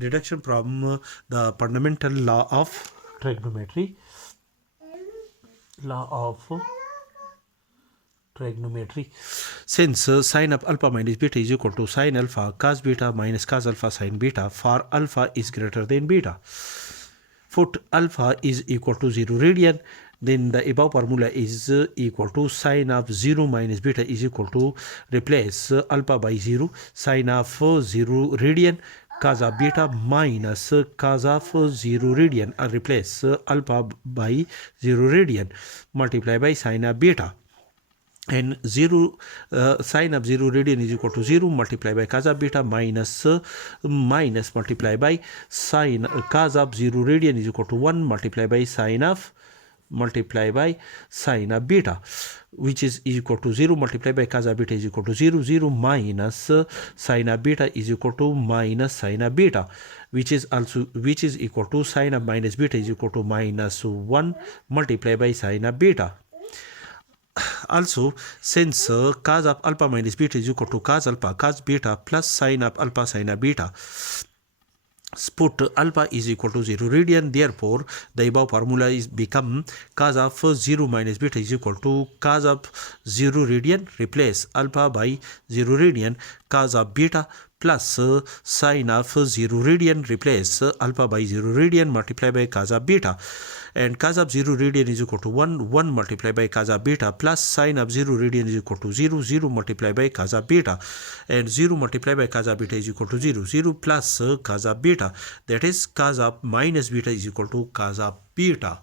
deduction from the fundamental law of trigonometry. Law of trigonometry. Since sine of alpha minus beta is equal to sine alpha cos beta minus cos alpha sine beta for alpha is greater than beta. Put alpha is equal to 0 radian, then the above formula is equal to sine of 0 minus beta is equal to replace alpha by 0, sine of 0 radian cos of beta minus cos of 0 radian, replace alpha by 0 radian multiply by sine of beta. And 0 sine of 0 radian is equal to 0 multiply by cos of beta minus multiply by sine cos of 0 radian is equal to 1 multiply by sine of beta, which is equal to 0 multiply by cos of beta is equal to 0, 0 minus sine of beta is equal to minus sine of beta, which is equal to sine of minus beta is equal to minus 1 multiply by sine of beta. Also, since cos of alpha minus beta is equal to cos alpha cos beta plus sine of alpha sine of beta, put alpha is equal to 0 radian, therefore the above formula is become cos of 0 minus beta is equal to cos of 0 radian, replace alpha by 0 radian cos of beta plus sine of 0 radian, replace alpha by 0 radian multiply by cos of beta, and cos of 0 radian is equal to 1 multiply by cos of beta plus sine of 0 radian is equal to 0 multiply by cos of beta, and 0 multiply by cos of beta is equal to 0 plus cos of beta, that is cos of minus beta is equal to cos of beta.